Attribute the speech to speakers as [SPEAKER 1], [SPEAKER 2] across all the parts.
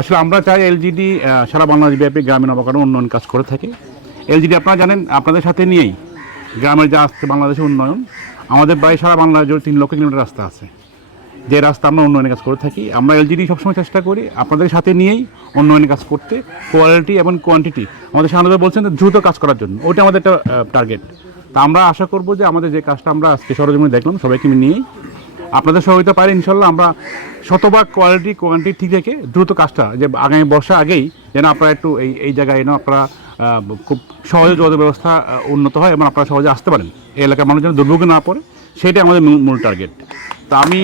[SPEAKER 1] আসলে আমরা চাই এলজিডি সারা বাংলাদেশ ব্যাপী গ্রামীণ অবকাঠামো উন্নয়ন কাজ করে থাকে। এলজিডি আপনারা জানেন, আপনাদের সাথে নিয়েই গ্রামের যা আসছে বাংলাদেশের উন্নয়ন, আমাদের প্রায় সারা বাংলাদেশ তিন লক্ষ কিলোমিটার রাস্তা আছে। যে রাস্তা আমরা উন্নয়নের কাজ করে থাকি, আমরা এলজিডি সবসময় চেষ্টা করি আপনাদের সাথে নিয়েই উন্নয়নের কাজ করতে কোয়ালিটি এবং কোয়ান্টিটি আমাদের সাধারণত বলছেন যে দ্রুত কাজ করার জন্য ওটা আমাদের একটা টার্গেট তা আমরা আশা করব যে আমাদের যে কাজটা আমরা আজকে সরজমিনে দেখলাম, সবাইকে নিয়েই আপনাদের সহযোগিতা পারে, ইনশাল্লাহ আমরা শতভাগ কোয়ালিটি কোয়ান্টি ঠিক রেখে দ্রুত কাজটা, যে আগামী বর্ষা আগেই যেন আপনারা একটু এই এই জায়গায় যেন আপনারা খুব সহজে যোগাযোগ ব্যবস্থা উন্নত হয় এবং আপনারা সহজে আসতে পারেন। এই এলাকার মানুষ যেন দুর্ভোগে না পড়ে, সেটাই আমাদের মূল- টার্গেট তা আমি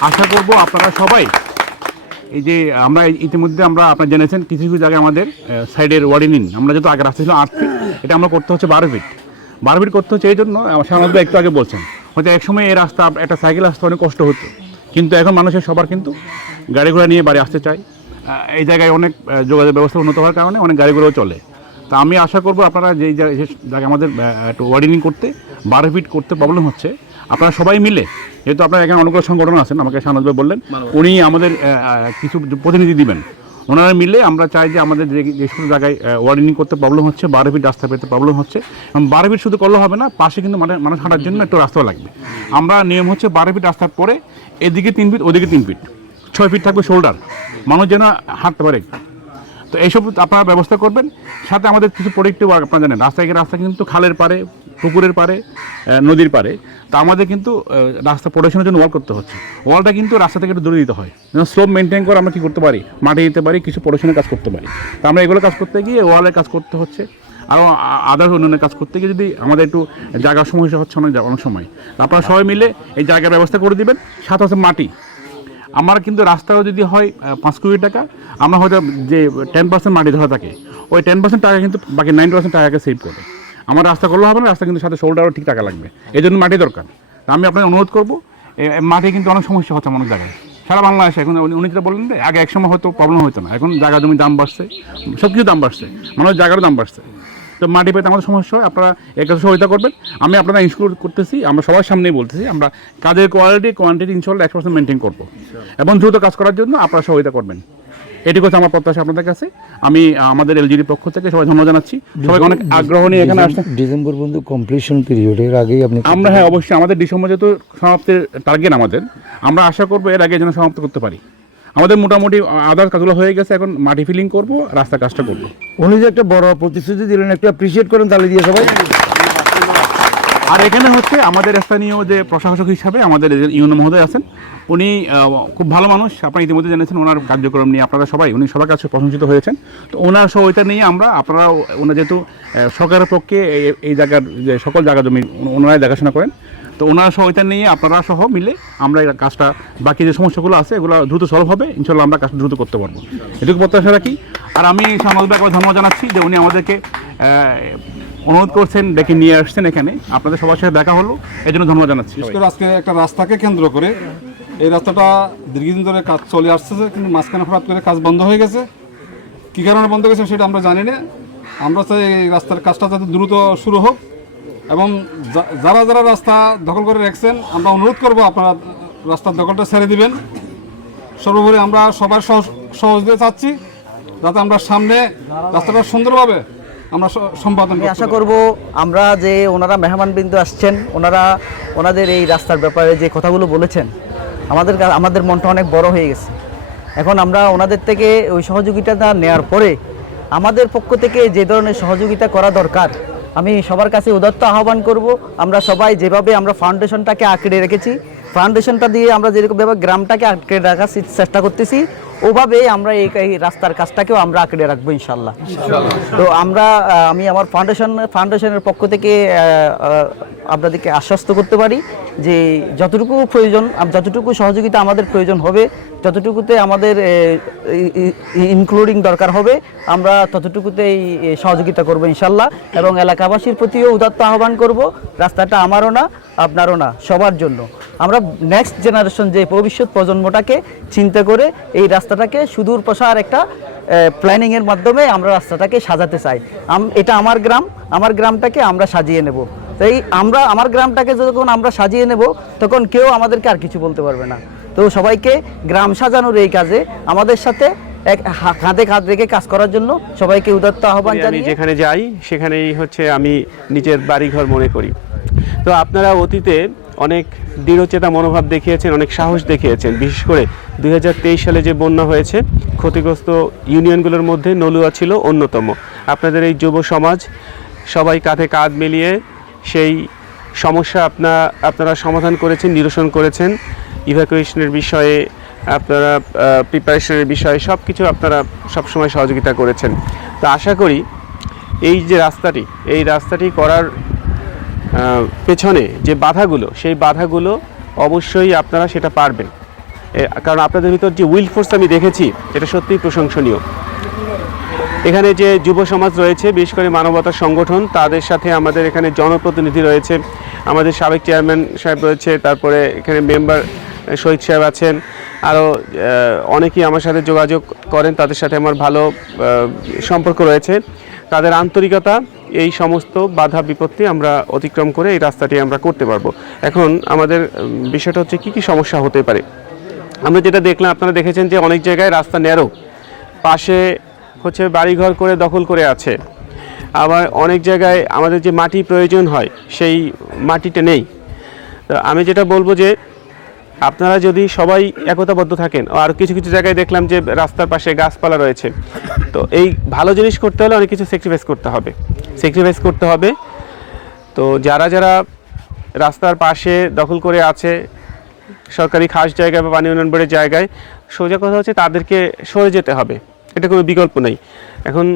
[SPEAKER 1] আশা করব আপনারা সবাই এই যে আমরা ইতিমধ্যে আমরা আপনারা জেনেছেন কিছু কিছু জায়গায় আমাদের সাইডের ওয়ার্ডিনিং আমরা যেহেতু আগে রাস্তা ছিল আট এটা আমরা করতে হচ্ছে বারো ফিট বারো ফিট করতে হচ্ছে এই জন্য, আমার একটু আগে বলছেন। হয়তো এক সময় এই রাস্তা একটা সাইকেল আসতে অনেক কষ্ট হতো। কিন্তু এখন মানুষের সবার কিন্তু গাড়ি ঘোড়া নিয়ে বাড়ি আসতে চায়। এই জায়গায় অনেক যোগাযোগ ব্যবস্থা উন্নত হওয়ার কারণে অনেক গাড়িগুলোও চলে। তা আমি আশা করব আপনারা যেই জায়গায় যে জায়গায় আমাদের একটু ওয়ার্ডিং করতে বারো ফিট করতে প্রবলেম হচ্ছে আপনারা সবাই মিলে যেহেতু আপনারা এখানে অনেকগুলো সংগঠন আছেন আমাকে ভাই বললেন উনি আমাদের কিছু প্রতিনিধি দিবেন। ওনারা মিলে আমরা চাই যে আমাদের যে সমস্ত জায়গায় ওয়ার্ডিং করতে প্রবলেম হচ্ছে, বারো ফিট রাস্তা পেতে প্রবলেম হচ্ছে। এবং বারো ফিট শুধু করলে হবে না, পাশে কিন্তু মানে মানুষ হাঁটার জন্য একটু রাস্তা লাগবে। আমরা নিয়ম হচ্ছে বারো ফিট রাস্তার পরে এদিকে তিন ফিট ওদিকে তিন ফিট ছয় ফিট থাকবে শোল্ডার মানুষ যেন হাঁটতে পারে। তো এইসব আপনারা ব্যবস্থা করবেন। সাথে আমাদের কিছু প্রোডাক্টিভ আপনারা জানেন, রাস্তায় রাস্তা কিন্তু খালের পারে পুকুরের পারে নদীর পারে তা আমাদের কিন্তু রাস্তা প্রোটেকশনের জন্য ওয়াল করতে হচ্ছে। ওয়ালটা কিন্তু রাস্তা থেকে একটু দূরে দিতে হয়। যেন স্লোপ মেনটেন করে আমরা কী করতে পারি? মাটি দিতে পারি, কিছু প্রোটেকশনের কাজ করতে পারি। তা আমরা এগুলো কাজ করতে গিয়ে ওয়ালের কাজ করতে হচ্ছে। আরও আদার্স উন্নয়নের কাজ করতে গিয়ে যদি আমাদের একটু জায়গার সমস্যা হচ্ছে অনেক অনেক সময়। আপনারা সবাই মিলে এই জায়গার ব্যবস্থা করে দিবেন। সাথে হচ্ছে মাটি। আমার কিন্তু রাস্তাও যদি হয় পাঁচ কোটি টাকা, আমরা হয়তো যে টেন পার্সেন্ট মাটি ধরা থাকে, ওই টেন পার্সেন্ট টাকা কিন্তু বাকি নাইনটি পার্সেন্ট টাকাকে সেভ করবে আমার রাস্তা করলে হবে না, রাস্তা কিন্তু সাথে শোল্ডারও ঠিক টাকা লাগবে। এই জন্য মাটি দরকার। তা আমি আপনাকে অনুরোধ করব মাটি কিন্তু অনেক সমস্যা হচ্ছে অনেক জায়গায়। সারা বাংলাদেশে এখন উনি- যেটা বললেন যে, আগে এক সময় হয়তো প্রবলেম হতো না। এখন জায়গা জমি দাম বাড়ছে সব কিছু দাম বাড়ছে মানুষ জায়গারও দাম বাড়ছে। তো মাটি পেতে আমাদের সমস্যা হয়, আপনারা এর কাছে সহায়তা করবেন। আমি আপনারা ইনক্লুড করতেছি, আমরা সবার সামনেই বলতেছি, আমরা কাজের কোয়ালিটি কোয়ান্টিটি ইনশাল্লাহ একশো পার্সেন্ট মেনটেন করব। এবং দ্রুত কাজ করার জন্য আপনারা সহায়তা করবেন। এটুকু হচ্ছে আমার প্রত্যাশা আপনাদের কাছে। আমি আমাদের এলজিডি পক্ষ থেকে সবাই ধন্যবাদ জানাচ্ছি। সবাই অনেক আগ্রহ নিয়ে এখানে আসতে।
[SPEAKER 2] ডিসেম্বর পর্যন্ত কমপ্লিশন পিরিয়ডের আগেই আপনি
[SPEAKER 1] আমরা হ্যাঁ অবশ্যই আমাদের ডিসেম্বর যেহেতু সমাপ্তির টার্গেট আমাদের আমরা আশা করব এর আগে যেন সমাপ্ত করতে পারি। আমাদের মোটামুটি আদার্স কাজগুলো হয়ে গেছে এখন মাটি ফিলিং করব রাস্তা কাজটা করব।
[SPEAKER 2] উনি যে একটা বড় প্রতিশ্রুতি দিলেন একটু অ্যাপ্রিসিয়েট করেন তাহলে দিয়ে সবাই।
[SPEAKER 1] আর এখানে হচ্ছে আমাদের স্থানীয় যে প্রশাসক হিসাবে আমাদের ইউনো মহোদয় আছেন, উনি খুব ভালো মানুষ। আপনারা ইতিমধ্যে জেনেছেন ওনার কার্যক্রম নিয়ে আপনারা সবাই, উনি সবার কাছে প্রশংসিত হয়েছেন। তো ওনার সহায়তা নিয়ে আমরা, আপনারা ওনার যেহেতু সরকারের পক্ষে এই- জায়গার যে সকল জায়গা জমি ওনারাই দেখাশোনা করেন। তো ওনার সহায়তা নিয়ে আপনারা সহ মিলে আমরা এই কাজটা, বাকি যে সমস্যাগুলো আছে, এগুলো দ্রুত সলভ হবে। ইনশাল্লাহ আমরা কাজটা দ্রুত করতে পারব। এটুকু প্রত্যাশা রাখি। আর আমি সামাজিক একবার ধন্যবাদ জানাচ্ছি যে উনি আমাদেরকে অনুরোধ করছেন, ডেকে নিয়ে আসছেন এখানে। আপনাদের সবার সাথে দেখা হলো এই জন্য ধন্যবাদ জানাচ্ছি।
[SPEAKER 3] আজকে একটা রাস্তাকে কেন্দ্র করে এই রাস্তাটা দীর্ঘদিন ধরে কাজ চলে আসছে কিন্তু মাঝখানে হঠাৎ করে কাজ বন্ধ হয়ে গেছে। কী কারণে বন্ধ গেছে সেটা আমরা জানি না। আমরা চাই এই রাস্তার কাজটা যাতে দ্রুত শুরু হোক এবং যারা যারা রাস্তা দখল করে রাখছেন, আমরা অনুরোধ করব আপনারা রাস্তার দখলটা ছেড়ে দিবেন। সর্বোপরি আমরা সবার সহ- সহযোগিতা চাচ্ছি, যাতে আমরা সামনে রাস্তাটা সুন্দরভাবে আমরা সম্পাদন
[SPEAKER 4] আশা। করব আমরা যে ওনারা মেহমান বিন্দু আসছেন ওনারা ওনাদের এই রাস্তার ব্যাপারে যে কথাগুলো বলেছেন আমাদের আমাদের মনটা অনেক বড় হয়ে গেছে এখন আমরা ওনাদের থেকে ওই সহযোগিতাটা নেওয়ার পরে আমাদের পক্ষ থেকে যে ধরনের সহযোগিতা করা দরকার আমি সবার কাছে উদাত্ত আহ্বান করব আমরা সবাই যেভাবে আমরা ফাউন্ডেশনটাকে আঁকড়ে রেখেছি ফাউন্ডেশনটা দিয়ে আমরা যেরকমভাবে গ্রামটাকে আঁকড়ে রাখার চেষ্টা করতেছি ওভাবে আমরা এই রাস্তার কাজটাকেও আমরা আঁকড়ে রাখব ইনশাল্লাহ। তো আমরা আমি আমার ফাউন্ডেশন ফাউন্ডেশনের পক্ষ থেকে আপনাদেরকে আশ্বস্ত করতে পারি যে যতটুকু প্রয়োজন যতটুকু সহযোগিতা আমাদের প্রয়োজন হবে যতটুকুতে আমাদের ইনক্লুডিং দরকার হবে আমরা ততটুকুতেই সহযোগিতা করব ইনশাল্লাহ। এবং এলাকাবাসীর প্রতিও উদাত্ত আহ্বান করব রাস্তাটা আমারও না আপনারও না সবার জন্য। আমরা নেক্সট জেনারেশন যে ভবিষ্যৎ প্রজন্মটাকে চিন্তা করে এই রাস্তাটাকে সুদূর প্রসার একটা প্ল্যানিংয়ের মাধ্যমে আমরা রাস্তাটাকে সাজাতে চাই। এটা আমার গ্রাম আমার গ্রামটাকে আমরা সাজিয়ে নেব। তাই আমরা আমার গ্রামটাকে যখন আমরা সাজিয়ে নেব তখন কেউ আমাদেরকে আর কিছু বলতে পারবে না। তো সবাইকে গ্রাম সাজানোর এই কাজে আমাদের সাথে এক কাঁধে কাঁধ রেখে কাজ করার জন্য সবাইকে উদাত্ত আহ্বান জানিয়ে
[SPEAKER 5] যেখানে যাই সেখানেই হচ্ছে আমি নিজের বাড়িঘর মনে করি। তো আপনারা অতীতে অনেক দৃঢ়চেতা মনোভাব দেখিয়েছেন, অনেক সাহস দেখিয়েছেন। বিশেষ করে দুই হাজার তেইশ সালে যে বন্যা হয়েছে, ক্ষতিগ্রস্ত ইউনিয়নগুলোর মধ্যে নলুয়া ছিল অন্যতম। আপনাদের এই যুব সমাজ, সবাই কাঁধে কাঁধ মিলিয়ে সেই সমস্যা আপনা, আপনারা সমাধান করেছেন, নিরসন করেছেন। ইভ্যাকুয়েশনের বিষয়ে, আপনারা প্রিপারেশনের বিষয়ে সব কিছু আপনারা সবসময় সহযোগিতা করেছেন। তো আশা করি এই যে রাস্তাটি, এই রাস্তাটি করার পেছনে যে বাধাগুলো, সেই বাধাগুলো অবশ্যই আপনারা সেটা পারবেন। কারণ আপনাদের ভিতর যে উইল ফোর্স আমি দেখেছি, এটা সত্যিই প্রশংসনীয়। এখানে যে যুব সমাজ রয়েছে, বিশেষ করে মানবতা সংগঠন, তাদের সাথে আমাদের এখানে জনপ্রতিনিধি রয়েছে। আমাদের সাবেক চেয়ারম্যান সাহেব রয়েছে, তারপরে এখানে মেম্বার শহীদ সাহেব আছেন। আরও অনেকেই আমার সাথে যোগাযোগ করেন, তাদের সাথে আমার ভালো সম্পর্ক রয়েছে। তাদের আন্তরিকতা, এই সমস্ত বাধা বিপত্তি আমরা অতিক্রম করে এই রাস্তাটি আমরা করতে পারব। এখন আমাদের বিষয়টা হচ্ছে কী কী সমস্যা হতে পারে। আমরা যেটা দেখলাম, আপনারা দেখেছেন যে অনেক জায়গায় রাস্তা ন্যারো পাশে হচ্ছে বাড়িঘর করে দখল করে আছে। আবার অনেক জায়গায় আমাদের যে মাটি প্রয়োজন হয়, সেই মাটিটা নেই। আমি যেটা বলব যে আপনারা যদি সবাই একতাবদ্ধ থাকেন, আর কিছু কিছু জায়গায় দেখলাম যে রাস্তার পাশে গাছপালা রয়েছে, তো এই ভালো জিনিস করতে হলে অনেক কিছু স্যাক্রিফাইস করতে হবে। স্যাক্রিফাইস করতে হবে। তো যারা যারা রাস্তার পাশে দখল করে আছে, সরকারি খাস জায়গায় বা পানি উন্নয়ন বোর্ডের জায়গায়, সোজা কথা হচ্ছে তাদেরকে সরে যেতে হবে। এটা কোনো বিকল্প নেই। এখন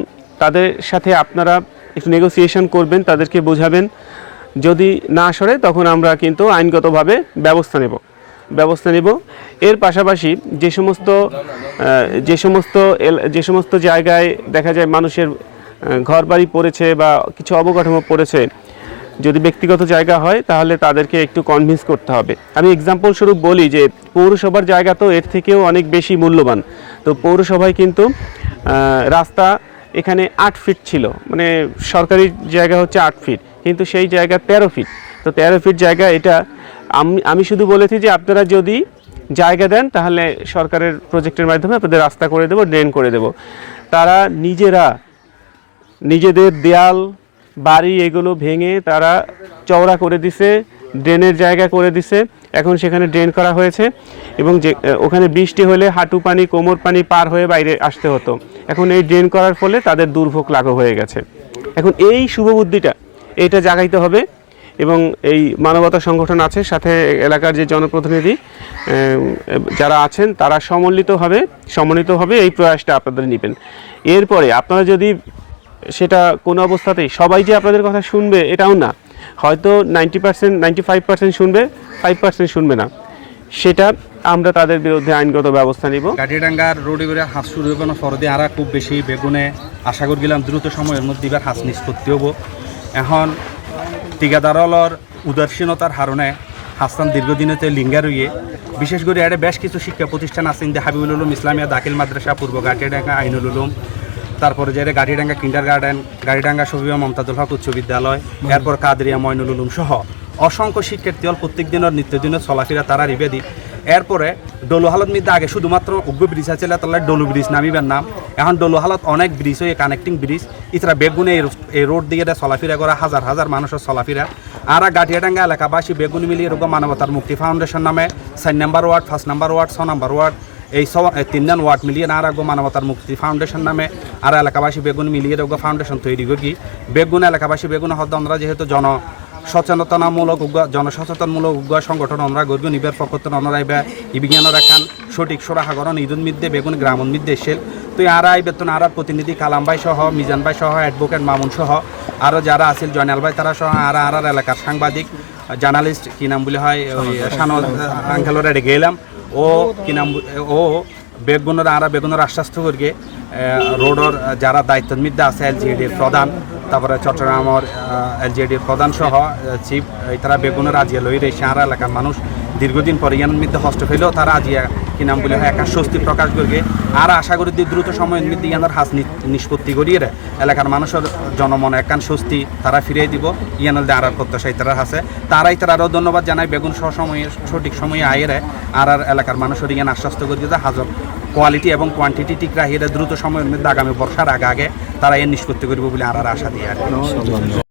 [SPEAKER 5] তাদের সাথে আপনারা একটু নেগোসিয়েশন করবেন, তাদেরকে বোঝাবেন। যদি না সরে, তখন আমরা কিন্তু আইনগতভাবে ব্যবস্থা নেব। ব্যবস্থা নেব। এর পাশাপাশি যে সমস্ত যে সমস্ত যে সমস্ত জায়গায় দেখা যায় মানুষের ঘর বাড়ি পড়েছে বা কিছু অবকাঠামো পড়েছে, যদি ব্যক্তিগত জায়গা হয় তাহলে তাদেরকে একটু কনভিন্স করতে হবে। আমি এক্সাম্পল স্বরূপ বলি যে পৌরসভার জায়গা তো এর থেকেও অনেক বেশি মূল্যবান। তো পৌরসভায় কিন্তু রাস্তা এখানে আট ফিট ছিল। মানে সরকারি জায়গা হচ্ছে আট ফিট কিন্তু সেই জায়গা তেরো ফিট তো তেরো ফিট জায়গা এটা আমি আমি শুধু বলেছি যে আপনারা যদি জায়গা দেন, তাহলে সরকারের প্রজেক্টের মাধ্যমে আপনাদের রাস্তা করে দেবো ড্রেন করে দেবো। তারা নিজেরা নিজেদের দেয়াল, বাড়ি এগুলো ভেঙে তারা চওড়া করে দিছে ড্রেনের জায়গা করে দিছে। এখন সেখানে ড্রেন করা হয়েছে এবং যে ওখানে বৃষ্টি হলে হাঁটু পানি, কোমর পানি পার হয়ে বাইরে আসতে হতো। এখন এই ড্রেন করার ফলে তাদের দুর্ভোগ লাঘব হয়ে গেছে। এখন এই শুভবুদ্ধিটা, এইটা জাগাইতে হবে। এবং এই মানবতা সংগঠন আছে, সাথে এলাকার যে জনপ্রতিনিধি যারা আছেন, তারা সমন্বিতভাবে সমন্বিতভাবে এই প্রয়াসটা আপনাদের নেবেন। এরপরে আপনারা যদি সেটা কোনো অবস্থাতেই, সবাই যে আপনাদের কথা শুনবে, এটাও না। হয়তো ninety percent, ninety five percent শুনবে, ফাইভ পার্সেন্ট শুনবে না। সেটা আমরা তাদের বিরুদ্ধে আইনগত ব্যবস্থা নিব।
[SPEAKER 6] কাটিডাঙ্গার রোডে করে হাঁস শুরু কোনো সরদে আরা খুব বেশি বেগুনে আশা করি গেলাম দ্রুত সময়ের মধ্যে এবার হাঁস নিষ্পত্তি হব। এখন ঠিকাদারলর উদাসীনতার হারণে হাসান দীর্ঘদিনতে লিঙ্গা রইয়ে। বিশেষ করে এটা বেশ কিছু শিক্ষা প্রতিষ্ঠান আছে, ইন্দে হাবিবুল উলুম ইসলামিয়া দাখিল মাদ্রাসা, পূর্ব গাটিডাঙ্গা আইনুল উলুম, তারপরে যে গাড়িডাঙ্গা কিন্ডার গার্ডেন গাড়িডাঙ্গা শফিয়া মমতাজুল হক উচ্চ বিদ্যালয়, এরপর কাদরিয়া ময়নুল উলুম সহ। অসংখ্য শিক্ষার্থী প্রত্যেক দিনের নিত্যদিনের চলাফেরা তারা রিবেদি এরপরে ডলু হালত মধ্যে আগে শুধুমাত্র উগ্র ব্রিজ আছে তাহলে ডলু ব্রিজ নামিবার নাম। এখন ডলু হালত অনেক ব্রিজ হয়ে কানেক্টিং ব্রিজ। ইতরা বেগুনে এই রোড দিয়ে চলাফেরা করা, হাজার হাজার মানুষের চলাফেরা। আর গাঠিয়াডাঙ্গা এলাকাবাসী বেগুন মিলিয়ে রোগ মানবতার মুক্তি ফাউন্ডেশন নামে, চার number ward first number ward, ছ নাম্বার ওয়ার্ড, এই সব তিনজন ওয়ার্ড মিলিয়ে আর আগে মানবতার মুক্তি ফাউন্ডেশন নামে আর এলাকাবাসী বেগুন মিলিয়ে রোগ ফাউন্ডেশন তৈরি করি। বেগুন এলাকাবাসী বেগুন হদ্দ আমরা যেহেতু জন সচেতনতামূলক উগ্র জনসচেতনমূলক উগ্র সংগঠন আমরা গর্গ নিবের পক্ষতন এবার ইবিজ্ঞানের একান সঠিক সুরাহাগরণ ঈদুন মিদ্যে বেগুন গ্রামন মিদ্যে এসেল তো আরা এই বেতন আরার প্রতিনিধি কালাম ভাই সহ মিজান ভাই সহ অ্যাডভোকেট মামুন সহ আরও যারা আছিল জয়নাল ভাই তারা সহ আরা আরার এলাকার সাংবাদিক জার্নালিস্ট কি নাম বলে হয় ওই সানো আঙ্কেলর গেলাম। ও কি নাম ও বেগুনের আরা বেগুনের আশ্বাস্ত করিয়ে রোডর যারা দায়িত্ব মধ্যে আছে এলজিএডির প্রধান তারপরে চট্টগ্রামের এলজিএডির প্রধান সহ চিফ তারা বেগুনের আজিয়া লই রয়েছে আর এলাকার মানুষ দীর্ঘদিন পরে ইয়ানোর মধ্যে হস্ত ফেলেও তারা আজিয়া কি নাম বলে একা স্বস্তি প্রকাশ করিয়ে আর আশা করি দ্রুত সময়ের মধ্যে ইয়ানোর হাস নিষ্পত্তি করিয়ে রে এলাকার মানুষের জনমন একান স্বস্তি তারা ফিরিয়ে দিব, ইয়ানোর দিয়ে আর প্রত্যাশাই তারা আছে। তারাই তারা আরও ধন্যবাদ জানায়, বেগুন সহ সময়ে, সঠিক সময়ে আয়ের আর আর এলাকার মানুষের ইয়ান আশ্বস্ত করি যে হাজর কোয়ালিটি এবং কোয়ান্টিটি ঠিক রাখি এটা দ্রুত সময়ের মধ্যে আগামী বর্ষার আগে আগে তারা এর নিষ্পত্তি করবে বলে আর আশা দিয়ে।